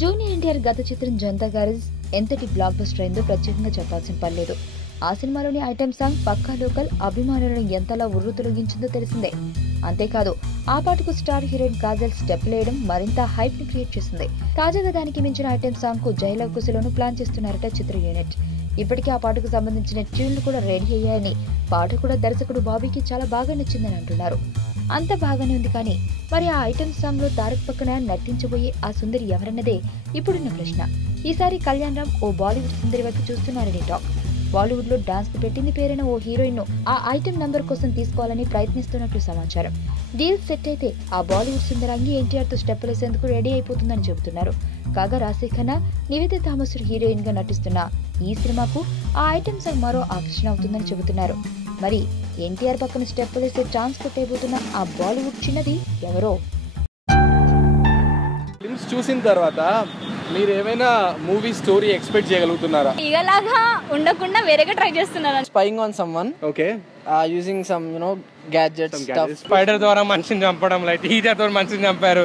Junior NTR గత చిత్రం Janata garage ఎంతటి బ్లాక్ బస్టర్ అయిందో ప్రత్యేకంగా చెప్పాల్సిన పర్లేదు. ఆ సినిమాలోని ఐటెం సాంగ్ పక్కా లోకల్ అభిమానులను ఎంతలా ఉర్రు తొలగించిందో తెలిసిందే. అంతేకాదు ఆ పాటకు స్టార్ హీరోయిన్ కాజల్ స్టెప్ వేయడం మరింత హైప్ ని క్రియేట్ చేసింది. తాజాగా దానికి మించిన ఐటెం సాంగ్ కు జైలవ్ కుశలోను ప్లాన్ చేస్తున్నారట చిత్ర యూనిట్. ఇప్పటికే ఆ పాటకు సంబంధించిన ట్యూన్లు కూడా రెడీ అయ్యాయని, పాట కూడా దర్శకుడు బాబీకి చాలా బాగా నచ్చిందని అంటున్నారు. అంత బాగానే ఉంది, కానీ మరి ఆ ఐటెం సాంగ్ లో తారక్ పక్కన నర్తించబోయే ఆ సుందరి ఎవరన్నదే ఇప్పుడున్న ప్రశ్న. ఈసారి కళ్యాణ్ రామ్ ఓ బాలీవుడ్ సుందరి వైపు చూస్తున్నారని టాక్. బాలీవుడ్ లో డాన్స్ కు పెట్టింది పేరైన ఓ హీరోయిన్ ను ఆ ఐటెం నంబర్ కోసం తీసుకోవాలని ప్రయత్నిస్తున్నట్లు సమాచారం. డీల్ సెట్ అయితే ఆ బాలీవుడ్ సుందరాంగి ఎన్టీఆర్ తో స్టెప్ వేసేందుకు రెడీ అయిపోతుందని చెబుతున్నారు. కాగా రాశి ఖన్నా, నివేదిత థామస్ హీరోయిన్ గా నటిస్తున్న ఈ సినిమాకు ఆ ఐటెం సాంగ్ మరో ఆకర్షణ అవుతుందని చెబుతున్నారు. మరి ఎన్టీఆర్ పక్కన స్టెప్ వేసే ఛాన్స్ కొట్టేబోతున్న ఆ బాలీవుడ్ చిన్నది ఎవరో? ఫిల్మ్స్ చూసిన తర్వాత మీరు ఏమైనా మూవీ స్టోరీ ఎక్స్పెక్ట్ చేయగలుగుతున్నారా? ఇలాగా ఉండకుండా వేరేగా ట్రై చేస్తున్నారు. Spying on someone, okay, using some gadgets, spider ద్వారా మనిషిని చంపడం, లైక్ హీటర్ తో మనిషిని చంపారు.